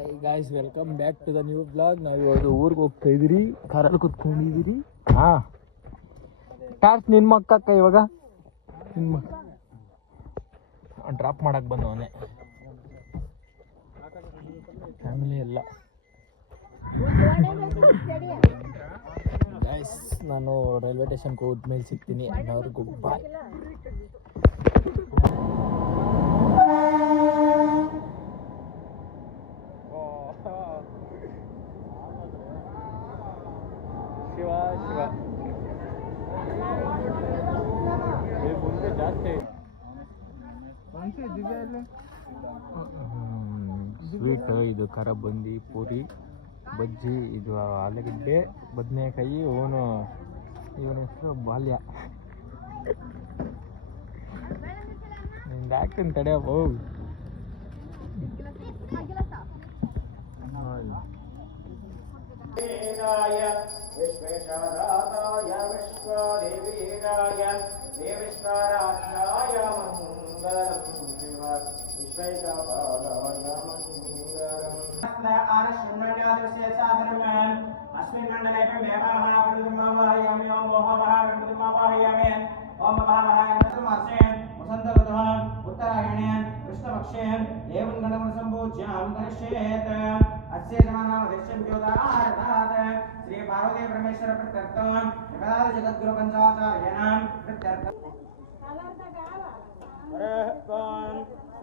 Hi guys, welcome back to the new blog. ನಾವು ಇವಾಗ ಊರಿಗೆ ಹೋಗ್ತಾ ಇದ್ದೀರಿ, ಕಾರಲ್ಲಿ ಕುತ್ಕೊಂಡಿದ್ದೀರಿ. ಹಾಂ, ಟಾರ್ಚ್ ನಿನ್ನ ಮಕ್ಕಕ್ಕ ಇವಾಗ ನಿಮ್ಮ ಡ್ರಾಪ್ ಮಾಡಕ್ಕೆ ಬಂದವನೇ, ಫ್ಯಾಮಿಲಿ ಎಲ್ಲ. ಗಾಯ್ಸ್, ನಾನು ರೈಲ್ವೆ ಸ್ಟೇಷನ್ಗೆ ಹೋದ್ಮೇಲೆ ಸಿಗ್ತೀನಿ. ಅವ್ರಿಗೂ ಬಾಯ್. ಶಿವ ಶಿವ ಮುಂದೆ ಜಾಸ್ತಿ ಸ್ವೀಟ್. ಇದು ಖಾರ ಬಂದಿ, ಪೂರಿ, ಬಜ್ಜಿ, ಇದು ಆಲೂಗಡ್ಡೆ, ಬದನೆಕಾಯಿ. ಇವನ ಹೆಸರು ಬಾಲ್ಯ. ನಿಂದು ಹಾಕ್ತೀನಿ ತಡೆಯಪ್ಪ. ವಿಶ್ವೇಶದಾತಾಯ ವಿಶ್ವದೇವೀರಾಯ ದೇವೇಶ್ವರಾಧ್ಯಾಯ ಮಂಗಳಂ ಶಿವ ವಿಶ್ವೈಕಪಾಲಾಯ ಮಂಗಳಂ. अस्मिन् मण्डले मेवाहागणपतिमावाहयामि ओम मोहवाहागणपतिमावाहयामि ओम महावाहागणपतिमासे वसंत ऋतुः उत्तरायणे कृष्णपक्षे एवं गणं सम्पूज्यां करिष्येत् अस्य समानावधिष्यं ज्योदारतात् श्री पार्वती परमेश्वर प्रत्यर्थं जगदाद जगद्गुरु पंचाचार्येण प्रत्यर्थं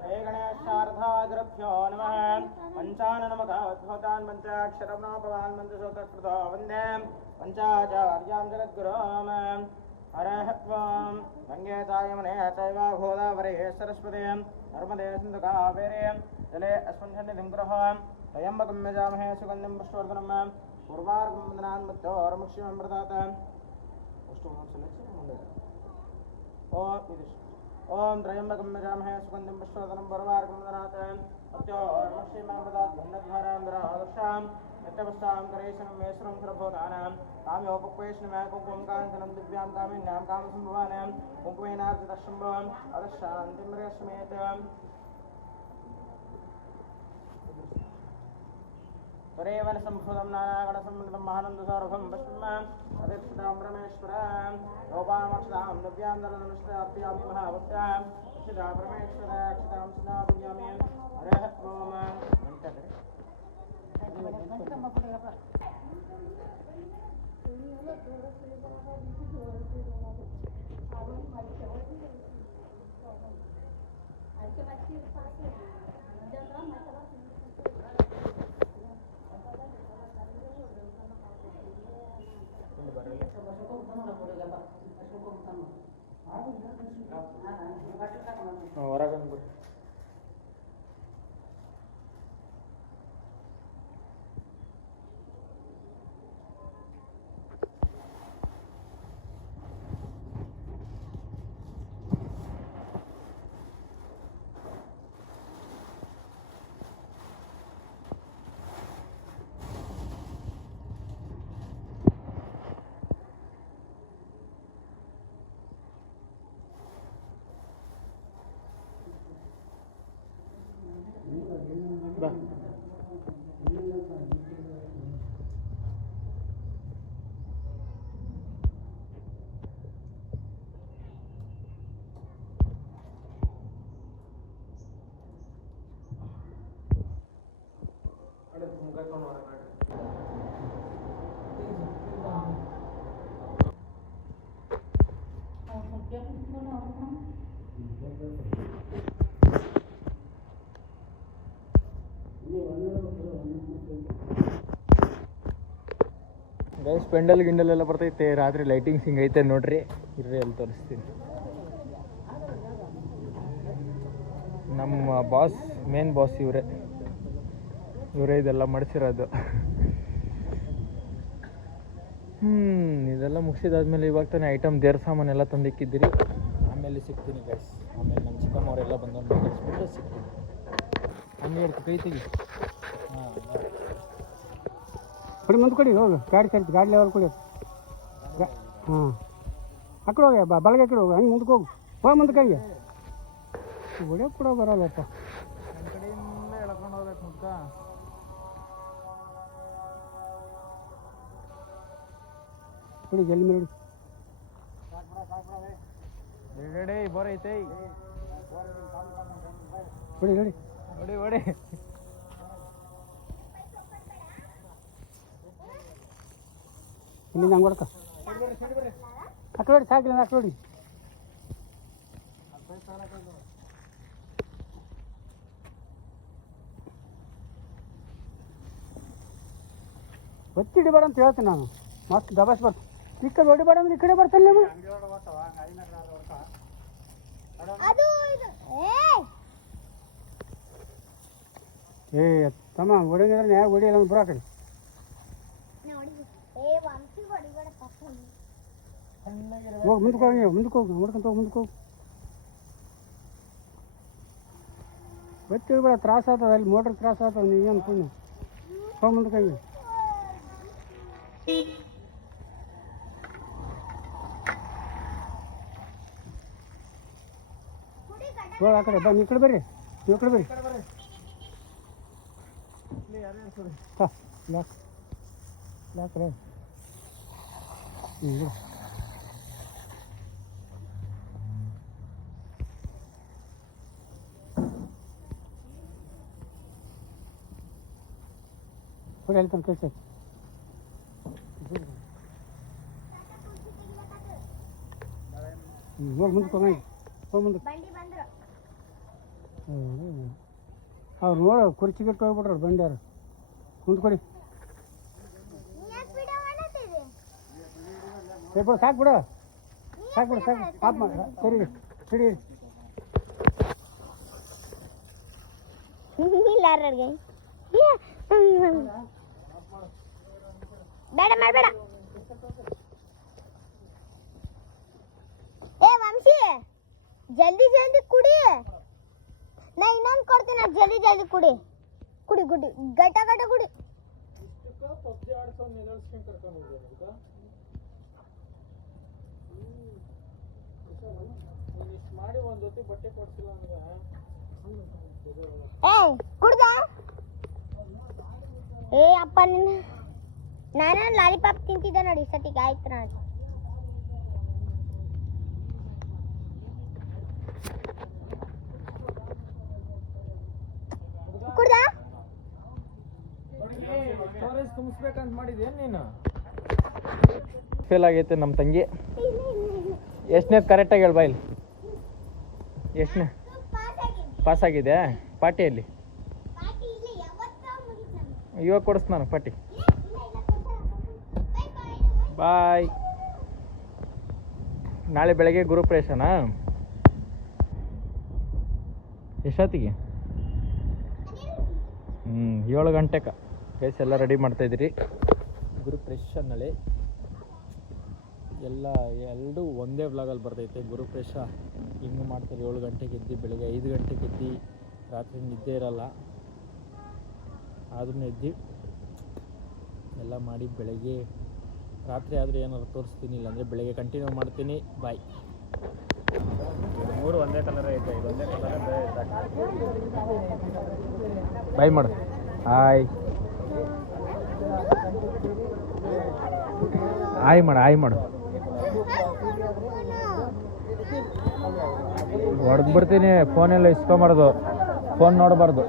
श्री गणेशार्धागुरुभ्यो नमः. पंचाननमकान् पंचाक्षरमनोपवान् मन्त्रसूत्रकृतो वन्दे पंचाचार्यां जगद्गुरोम्. हरः त्वं गङ्गे चायमुने चैव गोदावरी सरस्वती नर्मदे सिन्धु कावेरी जले अस्मिन् सन्निधिं गृह् त्र्यम्बकं यजामहे सुगन्धिं पुष्पवर्धनम् पूर्वार्घं वन्दनान् मृत्योर्मुक्षीममृतात् ओम त्र्यम्बकं यजामहे सुगन्धिं पुष्पवर्धनम् पूर्वार्घं वन्दनात् मृत्योर्मुक्षीममृतात् गन्धद्वारान्दरादर्शां नित्यपुष्टां करेशं मेश्वरं सर्वभूतानां काम्योपक्वेष्णमे कुङ्कुमं काञ्चनं दिव्यां कामिन्यां कामसम्भवानां कुङ्कुमेनार्जितशम्भवम् अदशान्तिं रश्मेत्. त्वरेवन सम्भूतं नानागणसम्मिलितं महानन्दसौरभं पश्चिमम् अतिष्ठितां परमेश्वरां लोपामक्षतां दिव्यां दलनमस्ताप्यामि महाभक्तां रक्षिता परमेश्वर रक्षितां स्नापयामि. हरः ओम. ಹೊರಗಂದು ಬಾ. ಗೈಸ್, ಪೆಂಡಲ್ ಗಿಂಡಲ್ ಎಲ್ಲ ಬರ್ತೈತೆ. ರಾತ್ರಿ ಲೈಟಿಂಗ್ಸ್ ಹಿಂಗೈತೆ ನೋಡ್ರಿ. ಇರ್ರಿ ಅಲ್ಲಿ ತೋರಿಸ್ತೀನಿ. ನಮ್ಮ ಬಾಸ್, ಮೇನ್ ಬಾಸ್ ಇವರೇ ಇದೆಲ್ಲ ಮಾಡಿಸಿರೋದು. ಇದೆಲ್ಲ ಮುಗಿಸಿದಾದ್ಮೇಲೆ ಇವಾಗ ತಾನೇ ಐಟಮ್ ದೇವ್ರ ಸಾಮಾನೆಲ್ಲ ತಂದಿಕ್ಕಿದ್ದೀರಿ. ಆಮೇಲೆ ಸಿಗ್ತೀನಿ ಗೈಸ್. ಆಮೇಲೆ ನಮ್ಮ ಚಿಕ್ಕಮ್ಮವರೆಲ್ಲ ಬಂದವ್ರು ಮಾಡಿಸ್ಬಿಟ್ಟು ಸಿಗ್ತೀನಿ. ಹಂಗೆ ಕೈ ತೆಗಿ. ಹಾಂ, ಕೊಡಿ, ಮುಂದೆ ಕೊಡಿ. ಹೋಗು, ಗಾಡಿ ಲೆವೆಲ್ ಕೊಡಿ. ಹಾಂ, ಆ ಕಡೆ ಹೋಗಿ ಬಳಗೆ ಕಡೆ ಹೋಗು. ಹಂಗೆ ಮುಂದಕ್ಕೆ ಹೋಗು. ಮುಂದಕ್ಕೆ ಹಂಗೆ ಹೊಡಿಯೋಕೆ ಕೂಡ ಬರಲ್ಲಪ್ಪ. ನನ್ನ ಕಡೆಯಿಂದ ಎಳ್ಕೊಂಡು ಹೋಗ್ಬೇಕು ಮುದ್ಕ. ಹೊಡಿ ಜಲ್ದಿ ಮೇಲೆ ರೆಡಿ ಬರೈತೆ ಹೊಡಿ ಹೊಡಿ ಹೊಡಿ ಹೊಡಿ ಇಲ್ಲಿಂದ ಹಂಗೆ ಹೊಡ್ಕ ಹಾಕಿ ಸಾಕಿಲ್ಲ ಹಾಕಿ ನೋಡಿ ಒತ್ತಿ ಹಿಡಿಬೇಡ ಅಂತ ಹೇಳ್ತೀನಿ ನಾನು ಮಸ್ತ್ ದಬಾಸ್ ಬರ್ತ ಈ ಕಡೆ ಹೊಡಿಬೇಡ ಅಂದ್ರೆ ಈ ಕಡೆ ಬರ್ತಾನೆ ನೀವು ಏ ತಮ್ಮ ಹೊಡಿದ್ರೆ ನ್ಯಾಯ ಹೊಡಿಯಲ್ಲ ಅಂದ್ರೆ ಬರೋ ಕಡೆ ಹೋಗಿ ಮುಂದಕ್ಕೆ ಹೋಗಿ ಮುಂದಕ್ಕೆ ಹೋಗಿ ನೋಡ್ಕೊಂತ ಹೋಗಿ ಮುಂದಕ್ಕೆ ಹೋಗಿ ಒತ್ತಿ ಹಿಡಿಬೇಡ ತ್ರಾಸ ಆಗ್ತದೆ ಅಲ್ಲಿ ಮೋಟ್ರ್ ತ್ರಾಸ ಆಗ್ತದೆ ನೀವೇನು ಪುಣ್ಯ ಹೋಗಿ ಮುಂದಕ್ಕೆ ಹೋಗಿ ಹೋಗಿ ಆ ಕಡೆ ಬನ್ನಿ ಈ ಕಡೆ ಬರ್ರಿ ನೀವು ಈ ಕಡೆ ಬರ್ರಿ ಹಾಂ ಲಾಕ್ ಲಾಕ್ ರೀ ಹ್ಞೂ ಹೋಗಿ ಅಲ್ಲಿ ತನಕ ಕಳಿಸಿ ಹೋಗಿ ಮುಂದಕ್ಕೆ ಹೋಗಿ ಹೋಗಿ ಮುಂದಕ್ಕೆ ಅವ್ರು ನೋಡು ಕುರ್ಚಿ ಗಿಟ್ಟು ಹೋಗ್ಬಿಟ್ರು ಬಂಡ್ಯಾರು ಮುಂದೆ ಕೊಡಿ ಬಿಡು ಸಾಕು ಬಿಡು ಸಾಕು ಬಿಡು ಸಾಕು ಆಫ್ ಮಾಡಿ ಸರಿ ಸರಿ ಬೇಡ ಮಾಡಬೇಡ ಏ ವಂಶಿ ಜಲ್ದಿ ಜಲ್ದಿ ಕುಡಿ ನಾ ಇನ್ನೊಂದು ಕೊಡ್ತೀನಿ ಜಲ್ದಿ ಜಲ್ದಿ ಕುಡಿ ಕುಡಿ ಕುಡಿ ಗಟ ಗಟ ಕುಡಿ ಮಾಡಿ ಒಂದ್ ಜೊತೆ ಬಟ್ಟೆ ಕೊಡ್ಸಿಲ್ಲ ಏ ಕುಡ್ದ ಏ ಅಪ್ಪ ನಿನ್ನ ನಾನು ಲಾಲಿಪಾಪ್ ತಿಂತಿದ್ದೆ ನೋಡಿ ಸತಿಗೆ ಆಯ್ತು ನೋಡಿ ಕುಡ್ದ ಸ್ಟೋರೇಜ್ ತುಂಬಿಸ್ಬೇಕಂತ ಮಾಡಿದೇನು ನೀನು ಫೇಲ್ ಆಗೈತೆ ನಮ್ಮ ತಂಗಿ ಎಷ್ಟನೇ ಕರೆಕ್ಟಾಗಿ ಹೇಳಿ ಬಾಯಿಲ್ ಎಷ್ಟನೇ ಪಾಸ್ ಆಗಿದೆ ಪಾಟಿಯಲ್ಲಿ ಇವಾಗ ಕೊಡಿಸ್ ನಾನು ಪಾಟಿ ಬಾಯ್ ನಾಳೆ ಬೆಳಗ್ಗೆ ಗುರುಪ್ರವೇಶನಾ ಎಷ್ಟೊತ್ತಿಗೆ 7 ಗಂಟೆಗೆ ಗೈಸ್ ಎಲ್ಲ ರೆಡಿ ಮಾಡ್ತಾಯಿದ್ದೀರಿ ಗುರುಪ್ರವೇಶ ನಾಳೆ ಎರಡೂ ಒಂದೇ ವ್ಲಾಗಲ್ಲಿ ಬರ್ತೈತೆ ಗುರುಪ್ರವೇಶ ಹಿಂಗೆ ಮಾಡ್ತಾರೆ 7 ಗಂಟೆಗೆ ಎದ್ದು ಬೆಳಗ್ಗೆ 5 ಗಂಟೆಗೆ ಎದ್ದು ರಾತ್ರಿ ನಿದ್ದೆ ಇರಲ್ಲ ಆದ್ರೂ ಎದ್ದು ಎಲ್ಲ ಮಾಡಿ ಬೆಳಗ್ಗೆ ರಾತ್ರಿ ಆದರೆ ಏನಾದ್ರು ತೋರಿಸ್ತೀನಿ ಇಲ್ಲಾಂದರೆ ಬೆಳಗ್ಗೆ ಕಂಟಿನ್ಯೂ ಮಾಡ್ತೀನಿ ಬಾಯ್ ಮೂರು ಒಂದೇ ಕಲರ್ ಐತೆ ಇದು ಒಂದೇ ಕಲರ್ ಬಾಯ್ ಮಾಡು ಹಾಯ್ ಆಯ್ ಮಾಡು ಹೊಡೆದು ಬಿಡ್ತೀನಿ ಫೋನೆಲ್ಲ ಇಸ್ಕೊಂಬಾರ್ದು ಫೋನ್ ನೋಡಬಾರ್ದು